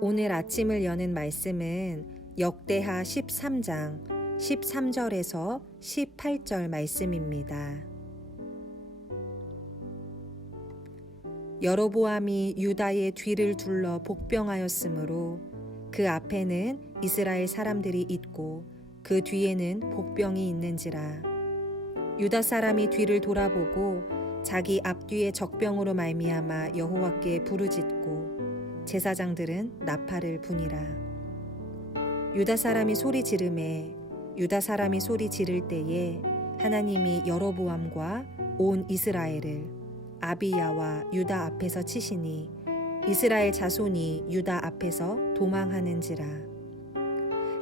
오늘 아침을 여는 말씀은 역대하 13장 13절에서 18절 말씀입니다. 여로보암이 유다의 뒤를 둘러 복병하였으므로 그 앞에는 이스라엘 사람들이 있고 그 뒤에는 복병이 있는지라. 유다 사람이 뒤를 돌아보고 자기 앞뒤의 적병으로 말미암아 여호와께 부르짖고 제사장들은 나팔을 부니라. 유다 사람이 소리 지르매 유다 사람이 소리 지를 때에 하나님이 여로보암과 온 이스라엘을 아비야와 유다 앞에서 치시니 이스라엘 자손이 유다 앞에서 도망하는지라.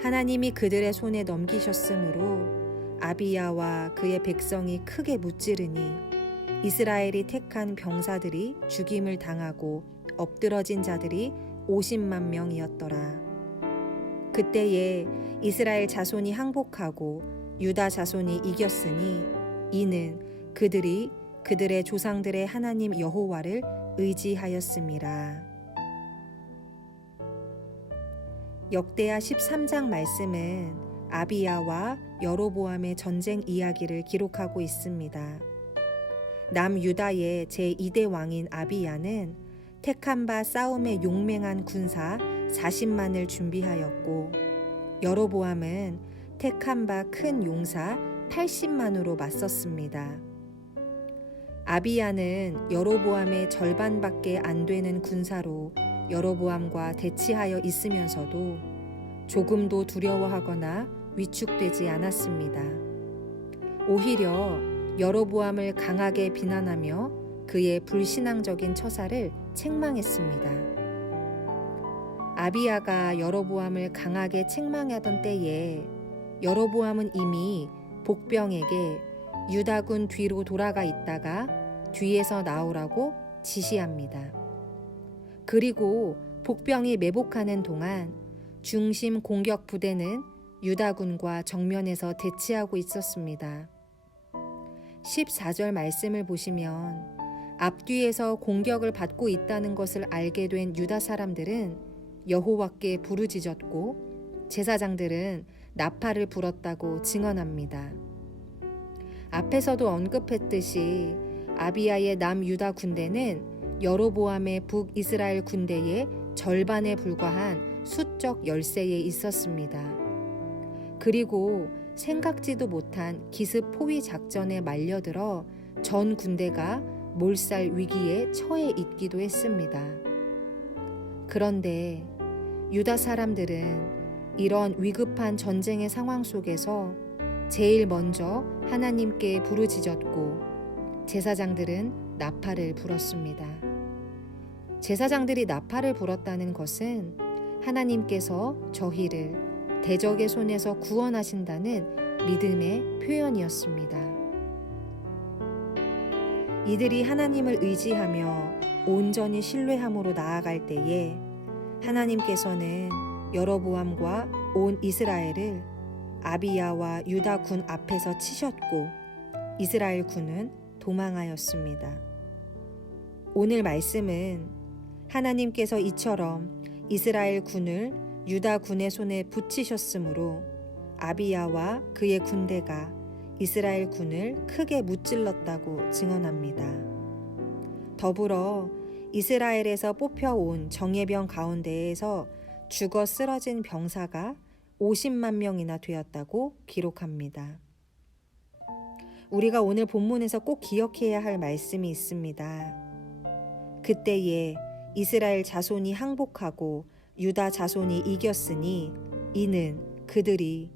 하나님이 그들의 손에 넘기셨으므로 아비야와 그의 백성이 크게 무찌르니 이스라엘이 택한 병사들이 죽임을 당하고 엎드러진 자들이 50만 명이었더라. 그때에 이스라엘 자손이 항복하고 유다 자손이 이겼으니 이는 그들이 그들의 조상들의 하나님 여호와를 의지하였음이라. 역대하 13장 말씀은 아비야와 여로보암의 전쟁 이야기를 기록하고 있습니다. 남유다의 제2대 왕인 아비야는 택한 바 싸움에 용맹한 군사 40만을 준비하였고 여로보암은 택한 바 큰 용사 80만으로 맞섰습니다. 아비야는 여로보암의 절반밖에 안 되는 군사로 여로보암과 대치하여 있으면서도 조금도 두려워하거나 위축되지 않았습니다. 오히려 여로보암을 강하게 비난하며 그의 불신앙적인 처사를 책망했습니다. 아비야가 여로보암을 강하게 책망하던 때에 여로보암은 이미 복병에게 유다군 뒤로 돌아가 있다가 뒤에서 나오라고 지시합니다. 그리고 복병이 매복하는 동안 중심 공격 부대는 유다군과 정면에서 대치하고 있었습니다. 14절 말씀을 보시면 앞뒤에서 공격을 받고 있다는 것을 알게 된 유다 사람들은 여호와께 부르짖었고 제사장들은 나팔을 불었다고 증언합니다. 앞에서도 언급했듯이 아비야의 남유다 군대는 여로보암의 북이스라엘 군대의 절반에 불과한 수적 열세에 있었습니다. 그리고 생각지도 못한 기습 포위 작전에 말려들어 전 군대가 몰살 위기에 처해 있기도 했습니다. 그런데 유다 사람들은 이런 위급한 전쟁의 상황 속에서 제일 먼저 하나님께 부르짖었고 제사장들은 나팔을 불었습니다. 제사장들이 나팔을 불었다는 것은 하나님께서 저희를 대적의 손에서 구원하신다는 믿음의 표현이었습니다. 이들이 하나님을 의지하며 온전히 신뢰함으로 나아갈 때에 하나님께서는 여로보암과 온 이스라엘을 아비야와 유다 군 앞에서 치셨고 이스라엘 군은 도망하였습니다. 오늘 말씀은 하나님께서 이처럼 이스라엘 군을 유다 군의 손에 붙이셨으므로 아비야와 그의 군대가 이스라엘 군을 크게 무찔렀다고 증언합니다. 더불어 이스라엘에서 뽑혀온 정예병 가운데에서 죽어 쓰러진 병사가 50만 명이나 되었다고 기록합니다. 우리가 오늘 본문에서 꼭 기억해야 할 말씀이 있습니다. 그때에 이스라엘 자손이 항복하고 유다 자손이 이겼으니 이는 그들이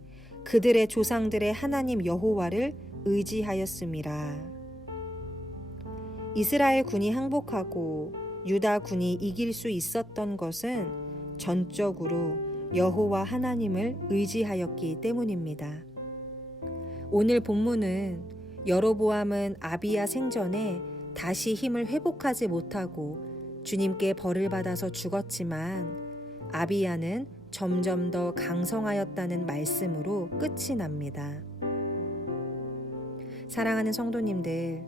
그들의 조상들의 하나님 여호와를 의지하였음이라. 이스라엘 군이 항복하고 유다 군이 이길 수 있었던 것은 전적으로 여호와 하나님을 의지하였기 때문입니다. 오늘 본문은 여로보암은 아비야 생전에 다시 힘을 회복하지 못하고 주님께 벌을 받아서 죽었지만 아비야는 점점 더 강성하였다는 말씀으로 끝이 납니다. 사랑하는 성도님들,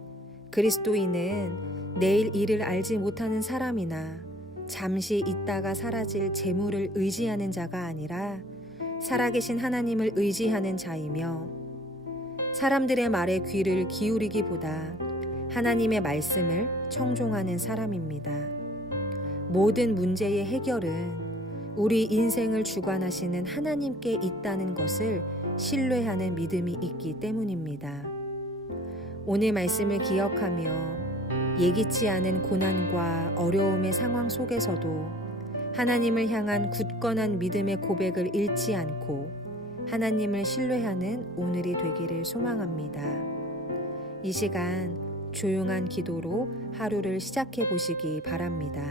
그리스도인은 내일 일을 알지 못하는 사람이나 잠시 있다가 사라질 재물을 의지하는 자가 아니라 살아계신 하나님을 의지하는 자이며 사람들의 말에 귀를 기울이기보다 하나님의 말씀을 청종하는 사람입니다. 모든 문제의 해결은 우리 인생을 주관하시는 하나님께 있다는 것을 신뢰하는 믿음이 있기 때문입니다. 오늘 말씀을 기억하며 예기치 않은 고난과 어려움의 상황 속에서도 하나님을 향한 굳건한 믿음의 고백을 잃지 않고 하나님을 신뢰하는 오늘이 되기를 소망합니다. 이 시간 조용한 기도로 하루를 시작해 보시기 바랍니다.